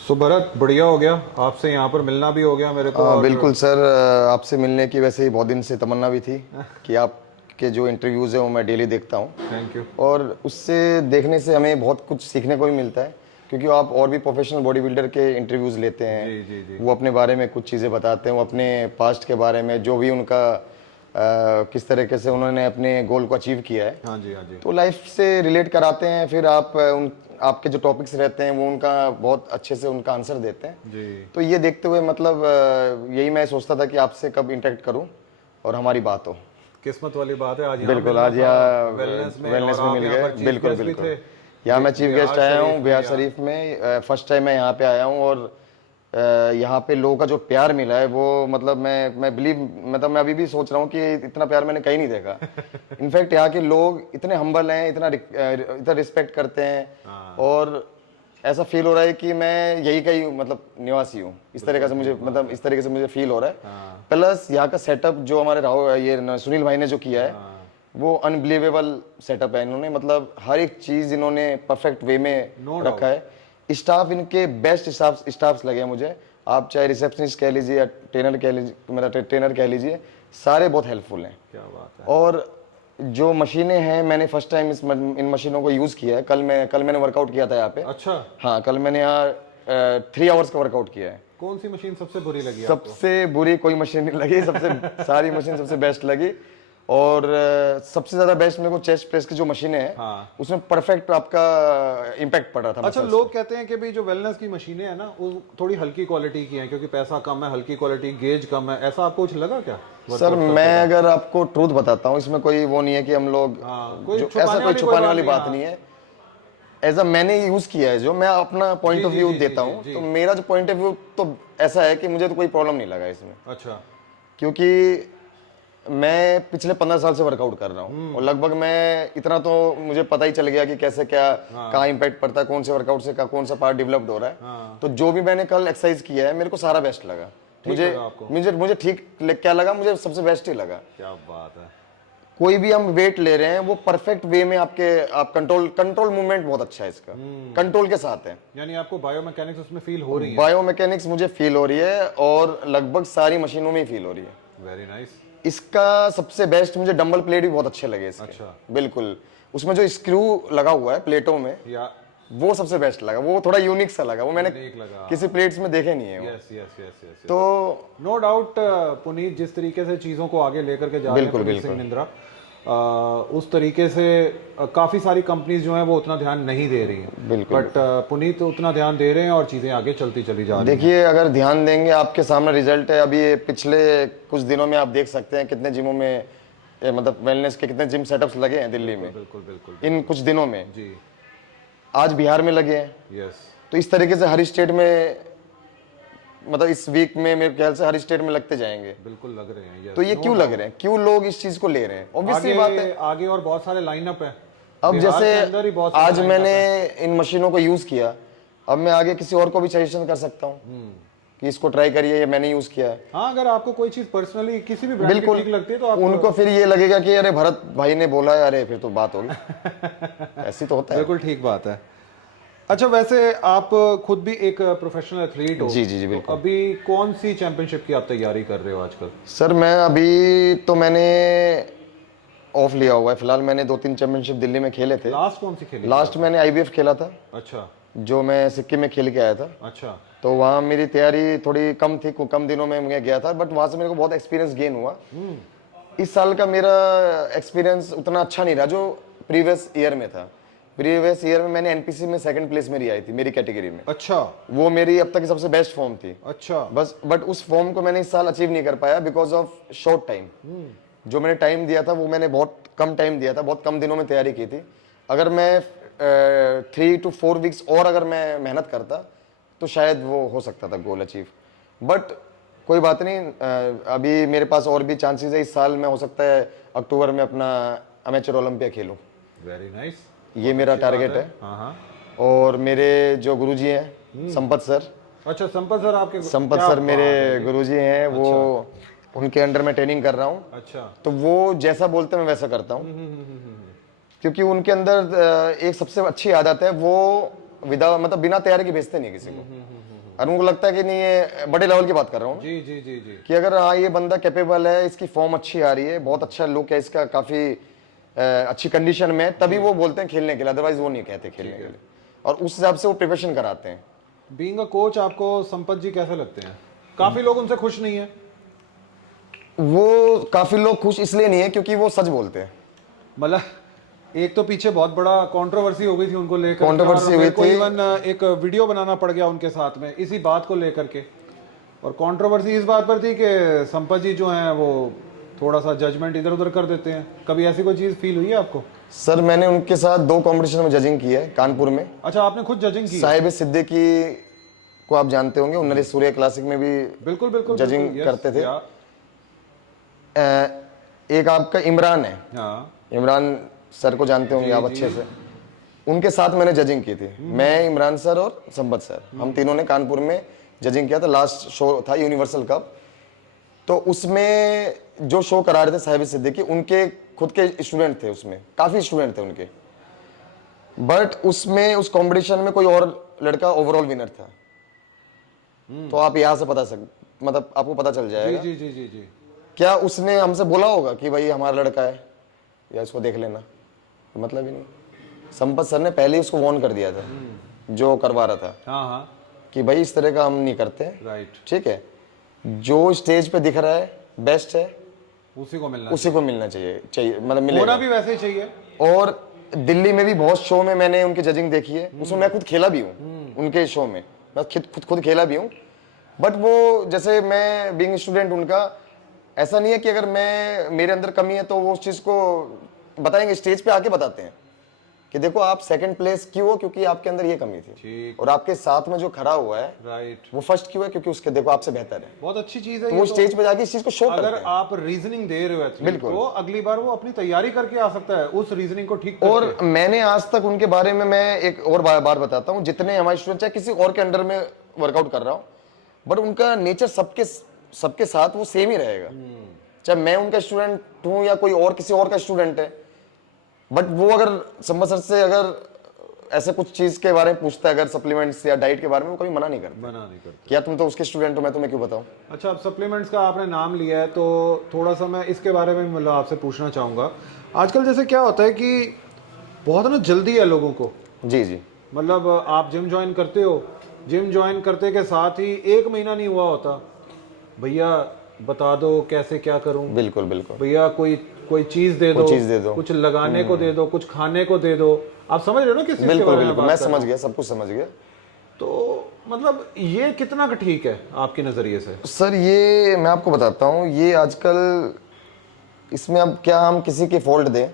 सो भरत, बढ़िया हो गया, आपसे यहाँ पर मिलना भी हो गया मेरे को। और बिल्कुल सर, आपसे मिलने की वैसे ही बहुत दिन से तमन्ना भी थी कि आपके जो इंटरव्यूज़ हैं वो मैं डेली देखता हूँ। Thank you. और उससे देखने से हमें बहुत कुछ सीखने को भी मिलता है, क्योंकि आप और भी प्रोफेशनल बॉडी बिल्डर के इंटरव्यूज़ लेते हैं। जी जी जी। वो अपने बारे में कुछ चीज़ें बताते हैं, वो अपने पास्ट के बारे में जो भी उनका किस तरीके से उन्होंने अपने गोल को अचीव किया है, हाँ जी हाँ जी। तो लाइफ से रिलेट कराते हैं। फिर आप उन आपके जो टॉपिक्स रहते हैं वो उनका बहुत अच्छे से उनका आंसर देते हैं। जी। तो ये देखते हुए मतलब यही मैं सोचता था कि आपसे कब इंटरेक्ट करूं और हमारी बात हो। किस्मत वाली बात है, आज यहाँ बिल्कुल, मिलना आज था यहाँ वेलनेस में, वेलनेस और में आप मिल यहाँ गए। पर चीफ बिल्कुल गेस्ट भी बिल्कुल, थे। यहाँ मैं चीफ गेस्ट आया हूँ बिहार यहाँ। शरीफ में। फर्स्ट टाइम मैं यहाँ पे आया हूँ, और यहाँ पे लोगों का जो प्यार मिला है वो मतलब मैं अभी भी सोच रहा हूँ कि इतना प्यार मैंने कहीं नहीं देखा। इनफैक्ट यहाँ के लोग इतने हम्बल हैं, इतना रिस्पेक्ट करते हैं, और ऐसा फील हो रहा है कि मैं यही का ही मतलब निवासी हूँ। इस तरीके से मुझे मतलब इस तरीके से मुझे फील हो रहा है। प्लस यहाँ का सेटअप जो हमारे सुनील भाई ने जो किया है वो अनबिलीवेबल सेटअप है। इन्होंने मतलब हर एक चीज इन्होंने परफेक्ट वे में No रखा है। स्टाफ इनके बेस्ट स्टाफ्स लगे हैं मुझे। आप चाहे रिसेप्शनिस्ट कह लीजिए या ट्रेनर कह लीजिए, मेरा ट्रेनर कह लीजिए, सारे बहुत हेल्पफुल हैं। क्या बात है। और जो मशीनें हैं, मैंने फर्स्ट टाइम इन मशीनों को यूज़ किया है। कल मैंने वर्कआउट किया था यहाँ पे। अच्छा, हाँ, कल मैंने यहाँ 3 आवर्स का वर्कआउट किया है। कौन सी मशीन सबसे बुरी लगी आपको? सबसे बुरी कोई मशीन नहीं लगी, सबसे सारी मशीन सबसे बेस्ट लगी। और सबसे ज्यादा बेस्ट मेरे को चेस्ट प्रेस की जो मशीनें हैं, हाँ। उसमें परफेक्ट आपका इम्पैक्ट पड़ रहा था। अच्छा, लोग कहते हैं कि भाई जो वेलनेस की मशीनें हैं ना वो थोड़ी हल्की क्वालिटी की हैं, क्योंकि पैसा कम है, हल्की क्वालिटी, गेज कम है, ऐसा आपको कुछ लगा क्या? सर, मैं अगर आपको ट्रूथ बताता हूँ, इसमें कोई वो नहीं है कि हम लोग ऐसा कोई छुपाने वाली बात नहीं है। ऐसा मैंने यूज किया है, जो मैं अपना पॉइंट ऑफ व्यू देता हूँ, तो मेरा जो पॉइंट ऑफ व्यू तो ऐसा है कि मुझे तो कोई प्रॉब्लम नहीं लगा इसमें। अच्छा। क्योंकि मैं पिछले 15 साल से वर्कआउट कर रहा हूँ, और लगभग मैं इतना तो मुझे पता ही चल गया कि कैसे क्या कहाँ इम्पैक्ट पड़ता है, कौन से वर्कआउट से कौन सा पार्ट डेवलप्ड हो रहा है। तो जो भी मैंने कल एक्सरसाइज किया है, मेरे को सारा बेस्ट लगा। मुझे ठीक क्या लगा, मुझे सबसे बेस्ट ही लगा। क्या बात है। कोई भी हम वेट ले रहे हैं, वो परफेक्ट वे में आप कंट्रोल मूवमेंट बहुत अच्छा है इसका, कंट्रोल के साथ है। यानी आपको बायोमैकेनिक्स उसमें फील हो रही है? बायोमैकेनिक्स मुझे फील हो रही है, और लगभग सारी मशीनों में ही फील हो रही है। Very nice. इसका सबसे बेस्ट मुझे डंबल प्लेट भी बहुत अच्छे लगे इसके। अच्छा। बिल्कुल, उसमें जो स्क्रू लगा हुआ है प्लेटों में, वो सबसे बेस्ट लगा। वो थोड़ा यूनिक सा लगा, वो मैंने किसी प्लेट्स में देखे नहीं है। Yes yes yes yes. तो नो डाउट पुनीत जिस तरीके से चीजों को आगे लेकर के जा रहे हैं, पुनीत सिंह निंद्रा, उस तरीके से काफी सारी कंपनीज जो हैं वो उतना ध्यान नहीं दे रही हैं। बिल्कुल, बट पुनीत उतना ध्यान दे रहे हैं और चीजें आगे चलती चली जा रही हैं। देखिए, अगर ध्यान देंगे, आपके सामने रिजल्ट है। अभी पिछले कुछ दिनों में आप देख सकते हैं कितने जिमों में मतलब वेलनेस के कितने जिम सेटअप्स लगे हैं दिल्ली में। बिल्कुल बिल्कुल। इन कुछ दिनों में जी। आज बिहार में लगे हैं। यस। तो इस तरीके से हर स्टेट में, मतलब इस वीक में मेरे ख्याल से हर स्टेट में लगते जाएंगे। बिल्कुल लग रहे हैं। तो ये क्यों लग रहे हैं, क्यों लोग इस चीज को ले रहे हैं? ऑब्वियसली बात है, आगे और बहुत सारे लाइनअप है। अब जैसे आज मैंने है। इन मशीनों को यूज किया, अब मैं आगे किसी और को भी सजेशन कर सकता हूँ कि इसको ट्राई करिए, ये मैंने यूज किया है। हाँ, अगर आपको कोई चीज पर्सनली किसी भी ब्रांड की ठीक लगती है तो आप उनको फिर ये लगेगा कि अरे भरत भाई ने बोला है, अरे फिर तो बात होगी। ऐसी तो होता है। बिल्कुल ठीक बात है। अच्छा, वैसे आप खुद भी एक प्रोफेशनल एथलीट हो। जी जी जी, बिल्कुल। तो अभी कौन सी चैंपियनशिप की आप तैयारी कर रहे हो आजकल? सर, मैंने ऑफ लिया हुआ है फिलहाल। मैंने 2-3 चैंपियनशिप दिल्ली में खेले थे। लास्ट कौन सी खेली? लास्ट मैंने IBF खेला था। अच्छा। जो मैं सिक्किम में खेल के आया था। अच्छा। तो वहाँ मेरी तैयारी थोड़ी कम थी, कम दिनों में मैं गया था, बट वहाँ से मेरे को बहुत एक्सपीरियंस गेन हुआ। इस साल का मेरा एक्सपीरियंस उतना अच्छा नहीं रहा जो प्रीवियस ईयर में था। प्रीवियस ईयर में मैंने NPC में 2nd प्लेस मेरी आई थी, मेरी कैटेगरी में। अच्छा। वो मेरी अब तक की सबसे बेस्ट फॉर्म थी। अच्छा। बट उस फॉर्म को मैंने इस साल अचीव नहीं कर पाया बिकॉज ऑफ शॉर्ट टाइम। जो मैंने टाइम दिया था वो मैंने बहुत कम टाइम दिया था, बहुत कम दिनों में तैयारी की थी। अगर मैं 3 to 4 वीक्स और अगर मैं मेहनत करता तो शायद वो हो सकता था गोल अचीव। बट कोई बात नहीं, अभी मेरे पास और भी चांसेस है। इस साल में हो सकता है अक्टूबर में अपना अमेचर ओलंपिया खेलूं। Very nice. ये मेरा टारगेट है। हाँ। और मेरे जो गुरुजी हैं संपत सर। अच्छा, संपत सर आपके? संपत सर मेरे गुरुजी हैं। वो उनके अंडर में ट्रेनिंग कर रहा हूँ। अच्छा। तो वो जैसा बोलते हैं मैं वैसा करता हूँ, क्योंकि उनके अंदर एक सबसे अच्छी आदत है, वो बिना तैयारी के भेजते नहीं किसी को। और उनको लगता है कि नहीं, ये बड़े लेवल की बात कर रहा हूँ जी जी जी जी। कि अगर हाँ ये बंदा कैपेबल है, इसकी फॉर्म अच्छी आ रही है, बहुत अच्छा लुक है इसका, काफी अच्छी कंडीशन में है, तभी वो बोलते हैं खेलने के लिए, अदरवाइज वो नहीं कहते खेलने के लिए। और उस हिसाब से वो प्रिपरेशन कराते हैं। बीइंग अ कोच आपको संपत जी कैसे लगते हैं? काफी लोग उनसे खुश नहीं है। वो काफी लोग खुश इसलिए नहीं है क्योंकि वो सच बोलते हैं। मतलब एक तो पीछे बहुत बड़ा कंट्रोवर्सी हो गई थी उनको लेकर, Controversy हुई थी। इवन एक वीडियो बनाना पड़ गया उनके साथ में इसी बात को लेकर के। और कंट्रोवर्सी इस बात पर थी कि संपत जी जो हैं वो थोड़ा सा जजमेंट इधर उधर कर देते हैं। कभी ऐसी कोई चीज फील हुई है आपको? सर मैंने उनके साथ 2 कंपटीशन में जजिंग की है कानपुर में। अच्छा, आपने खुद जजिंग की? साहिब सिद्दीकी को आप जानते होंगे, उन्नरी सूर्य क्लासिक में भी बिल्कुल बिल्कुल जजिंग बिल्कुल, करते थे। या, एक आपका इमरान है, हाँ इमरान सर को जानते होंगे आप अच्छे से, उनके साथ मैंने जजिंग की थी। मैं, इमरान सर और संपत सर, हम तीनों ने कानपुर में जजिंग किया था। लास्ट शो था यूनिवर्सल कप, तो उसमें जो शो करा रहे थे साहिब सिद्दीकी, उनके खुद के स्टूडेंट थे, उसमें काफी स्टूडेंट थे उनके, बट उसमें उस कंपटीशन में कोई और लड़का ओवरऑल विनर था। तो आप यहाँ से मतलब आपको पता चल जाएगा। जी जी जी जी। क्या उसने हमसे बोला होगा कि भाई हमारा लड़का है या इसको देख लेना? मतलब ही नहीं। संपत सर ने पहले ही उसको वार्न कर दिया था जो करवा रहा था, हाँ हाँ, कि भाई इस तरह का हम नहीं करते, राइट, ठीक है? जो स्टेज पे दिख रहा है बेस्ट है, उसी को मिलना उसी को मिलना चाहिए मतलब मिलेगा। होना भी वैसे ही चाहिए। और दिल्ली में भी बहुत शो में मैंने उनकी जजिंग देखी है, उसमें मैं खुद खेला भी हूँ उनके शो में, मैं खुद खेला भी हूँ। बट वो जैसे मैं बीइंग स्टूडेंट उनका, ऐसा नहीं है कि अगर मेरे अंदर कमी है तो वो उस चीज को बताएंगे, स्टेज पे आके बताते हैं कि देखो आप सेकंड प्लेस क्यों हो, क्योंकि आपके अंदर ये कमी थी। ठीक, और आपके साथ में जो खड़ा हुआ है राइट, वो फर्स्ट क्यों है, क्योंकि उसके देखो आपसे बेहतर है। बहुत अच्छी चीज है तो ये वो तो। स्टेज पे जाके इस चीज को शो अगर करते हैं। आप रीजनिंग दे रहे हो एथलीट बिल्कुल। को, अगली बार वो अपनी तैयारी करके आ सकता है उस रीजनिंग को ठीक करके। और मैंने आज तक उनके बारे में, मैं एक और बार बताता हूँ, जितने हमारे स्टूडेंट चाहे किसी और के अंडर में वर्कआउट कर रहा हूँ, बट उनका नेचर सबके साथ वो सेम ही रहेगा। चाहे मैं उनका स्टूडेंट हूँ या कोई और किसी और का स्टूडेंट है, बट वो अगर संपत सर से अगर ऐसे कुछ चीज के बारे में पूछता है, अगर सप्लीमेंट्स या डाइट के बारे में, वो कभी मना नहीं करते कि यार तुम तो उसके स्टूडेंट हो, मैं तुम्हें क्यों बताऊं। अच्छा, अब सप्लीमेंट्स का आपने नाम लिया है तो थोड़ा सा मैं इसके बारे में मतलब आपसे पूछना चाहूँगा। आजकल जैसे क्या होता है कि बहुत ना जल्दी है लोगों को, जी जी, मतलब आप जिम ज्वाइन करते हो, जिम ज्वाइन करते के साथ ही 1 महीना नहीं हुआ होता, भैया बता दो कैसे क्या करूं, बिल्कुल बिल्कुल, भैया कोई चीज दे दो, कुछ लगाने को दे दो, कुछ खाने को दे दो। आप समझ रहे हो ना किस चीज के बिल्कुल बारे में बिल्कुल, बात मैं कर रहा समझ हूं? गया, सब कुछ समझ गया। तो मतलब ये कितना का ठीक है आपके नजरिए से? सर ये मैं आपको बताता हूँ, ये आजकल इसमें अब क्या हम किसी के फॉल्ट दें,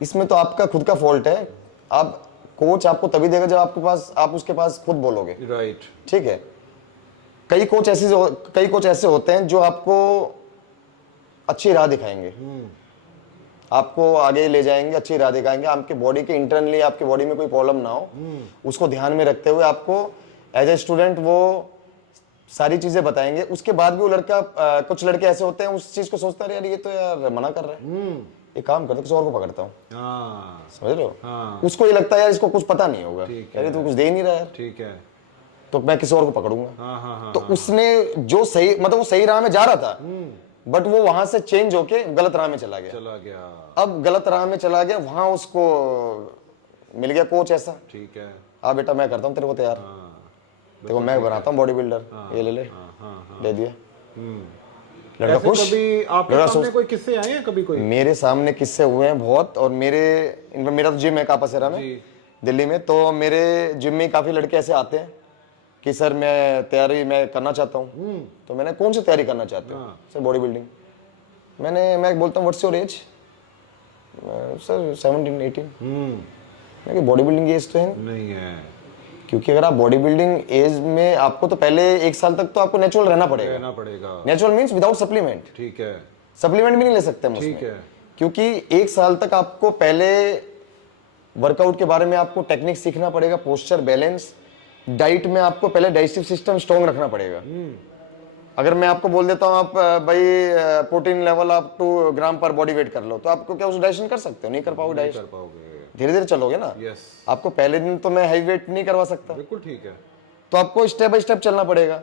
इसमें तो आपका खुद का फॉल्ट है। आप कोच आपको तभी देगा जब आप उसके पास खुद बोलोगे, राइट, ठीक है? कई कोच ऐसे होते हैं जो आपको अच्छी राह दिखाएंगे, आपको आगे ले जाएंगे, अच्छी राह दिखाएंगे, आपके बॉडी के इंटरनली आपके बॉडी में कोई प्रॉब्लम ना हो, उसको ध्यान में रखते हुए आपको एज ए स्टूडेंट वो सारी चीजें बताएंगे। उसके बाद भी वो लड़का, कुछ लड़के ऐसे होते हैं उस चीज को सोचता है यार ये तो यार मना कर रहा है, एक काम करता किसी और को पकड़ता हूँ, समझ रहे हो? उसको ये लगता है यार इसको कुछ पता नहीं होगा, यार ये तो कुछ दे ही नहीं रहा है, ठीक है, तो मैं किसी और को पकड़ूंगा। तो उसने जो सही, मतलब वो सही राह में जा रहा था, बट वो वहां से चेंज होके गलत राह में चला गया। अब गलत राह में चला गया, वहां उसको मिल गया कोच ऐसा, ठीक है, आ बेटा मैं करता हूँ तेरे को तैयार, देखो मैं बनाता हूँ बॉडी बिल्डर, ये ले दे दिया। लड़का खुश। कभी आपके सामने कोई किस्से आए हैं? कभी कोई मेरे सामने किस्से हुए हैं बहुत, और मेरा तो जिम है कापासेरा में दिल्ली में, तो मेरे जिम में काफी लड़के ऐसे आते हैं कि सर मैं तैयारी मैं करना चाहता हूँ। तो मैंने कौन सी तैयारी करना चाहते हो? Sir body building. मैं बोलता हूँ व्हाट्स योर एज? सर 17-18। मैं बॉडी बिल्डिंग एज तो है नहीं है, क्योंकि अगर आप बॉडी बिल्डिंग एज में, आपको तो पहले 1 साल तक तो आपको नेचुरल रहना पड़ेगा। नेचुरल मीन्स विदाउट सप्लीमेंट, ठीक है, सप्लीमेंट भी नहीं ले सकते हम उसमें, ठीक है, क्योंकि 1 साल तक आपको पहले वर्कआउट के बारे में आपको टेक्निक सीखना पड़ेगा, पोस्चर, बैलेंस, डाइट में आपको पहले डाइजेस्टिव सिस्टम स्ट्रॉन्ग रखना पड़ेगा। अगर मैं आपको बोल देता हूँ आप भाई प्रोटीन लेवल आप 2 ग्राम पर बॉडी वेट कर लो, तो आपको क्या उस डाइजेशन कर सकते हो? नहीं कर पाओगे डाइजेशन, धीरे धीरे चलोगे ना। यस, आपको पहले दिन तो मैं हाई वेट नहीं करवा सकता, बिल्कुल ठीक है। तो आपको स्टेप बाय स्टेप चलना पड़ेगा।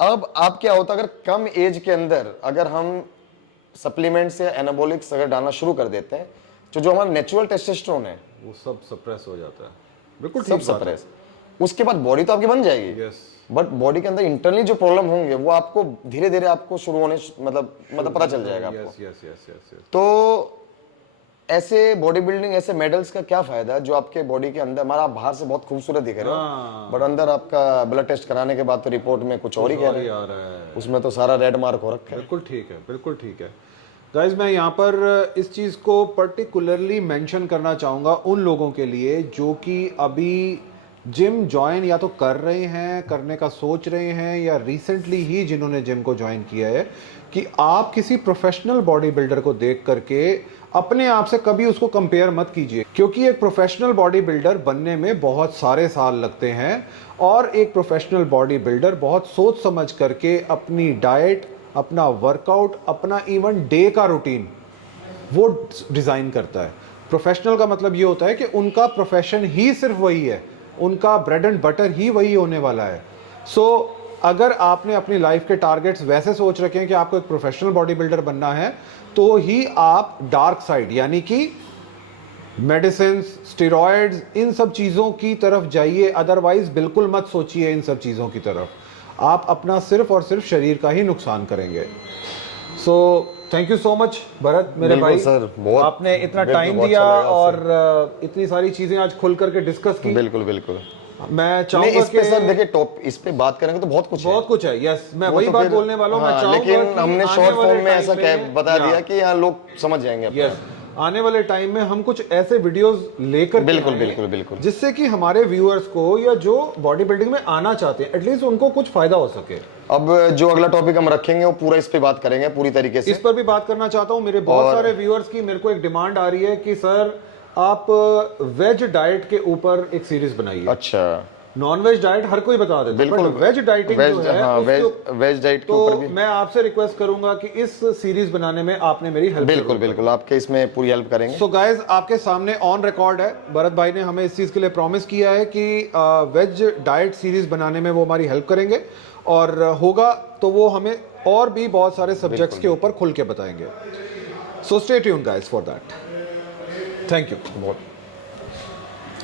अब आप क्या होता, अगर कम एज के अंदर अगर हम सप्लीमेंट्स या एनाबॉलिक्स अगर डालना शुरू कर देते हैं, तो जो हमारा नेचुरल टेस्टोस्टेरोन है वो सब सप्रेस हो जाता है। बिल्कुल सब ठीक बात है। सप्रेस, उसके बाद बॉडी तो आपकी बन जाएगी, यस बट बॉडी के अंदर इंटरनली जो प्रॉब्लम होंगे वो आपको धीरे धीरे आपको शुरू होने मतलब पता चल जाएगा आपको। Yes yes yes yes yes. तो ऐसे बॉडी बिल्डिंग, ऐसे मेडल्स का क्या फायदा है जो आपके बॉडी के अंदर, हमारा आप बाहर से बहुत खूबसूरत दिख रहे हो, बट अंदर आपका ब्लड टेस्ट कराने के बाद तो रिपोर्ट में कुछ और ही कह रहे हैं, आ रहा है। उसमें तो सारा रेड मार्क हो रखा है। बिल्कुल ठीक है, बिल्कुल ठीक है। गाइज मैं यहाँ पर इस चीज़ को पर्टिकुलरली मेंशन करना चाहूँगा उन लोगों के लिए जो कि अभी जिम ज्वाइन या तो कर रहे हैं, करने का सोच रहे हैं, या रिसेंटली ही जिन्होंने जिम को ज्वाइन किया है, कि आप किसी प्रोफेशनल बॉडी बिल्डर को देख करके अपने आप से कभी उसको कंपेयर मत कीजिए, क्योंकि एक प्रोफेशनल बॉडी बिल्डर बनने में बहुत सारे साल लगते हैं और एक प्रोफेशनल बॉडी बिल्डर बहुत सोच समझ करके अपनी डाइट, अपना वर्कआउट, अपना इवन डे का रूटीन वो डिज़ाइन करता है। प्रोफेशनल का मतलब ये होता है कि उनका प्रोफेशन ही सिर्फ वही है, उनका ब्रेड एंड बटर ही वही होने वाला है। सो अगर आपने अपनी लाइफ के टारगेट्स वैसे सोच रखे हैं कि आपको एक प्रोफेशनल बॉडी बिल्डर बनना है, तो ही आप डार्क साइड यानी कि मेडिसिन, स्टेरॉइड्स, इन सब चीज़ों की तरफ जाइए। अदरवाइज बिल्कुल मत सोचिए इन सब चीज़ों की तरफ, आप अपना सिर्फ और सिर्फ शरीर का ही नुकसान करेंगे। So thank you so much Bharat मेरे भाई सर, बहुत आपने इतना बिल्कुल, टाइम बहुत दिया अच्छा लगा और इतनी सारी चीजें आज खुल करके डिस्कस की। बिल्कुल बिल्कुल। मैं नहीं, चाहूंगा इस पे कि सर देखिए टॉप इस पे बात करेंगे तो बहुत कुछ है, बहुत कुछ है। यस मैं वो वही तो बात फिर- बोलने वाला हूँ। मैं हाँ, चाहूंगा लेकिन कि हमने आने शॉर्ट वाले फॉर्म में टाइम ऐसा में- बता दिया या, कि यहाँ लोग समझ जाएंगे अपना। यस आने वाले टाइम में हम कुछ ऐसे वीडियोस लेकर के बिल्कुल आएंगे बिल्कुल बिल्कुल। जिससे कि हमारे व्यूअर्स को या जो बॉडी बिल्डिंग में आना चाहते हैं एटलीस्ट उनको कुछ फायदा हो सके। अब जो अगला टॉपिक हम रखेंगे वो पूरा इस पे बात करेंगे पूरी तरीके से। इस पर भी बात करना चाहता हूं। मेरे बहुत सारे व्यूअर्स की मेरे को एक डिमांड आ रही है कि सर आप वेज डाइट के ऊपर एक सीरीज बनाइए। अच्छा, नॉन वेज डाइट हर कोई बता देता है, बिल्कुल। बट वेज डाइटिंग जो है हाँ, वेज डाइट के ऊपर तो भी मैं आपसे रिक्वेस्ट करूंगा कि इस सीरीज बनाने में आपने मेरी हेल्प बिल्कुल बिल्कुल आपके इसमें पूरी हेल्प करेंगे। सो गाइज आपके सामने ऑन रिकॉर्ड है, भरत भाई ने हमें इस चीज के लिए प्रॉमिस किया है कि वेज डाइट सीरीज बनाने में वो हमारी हेल्प करेंगे, और होगा तो वो हमें और भी बहुत सारे सब्जेक्ट्स के ऊपर खुल के बताएंगे। So stay tuned guys for that. Thank you. बहुत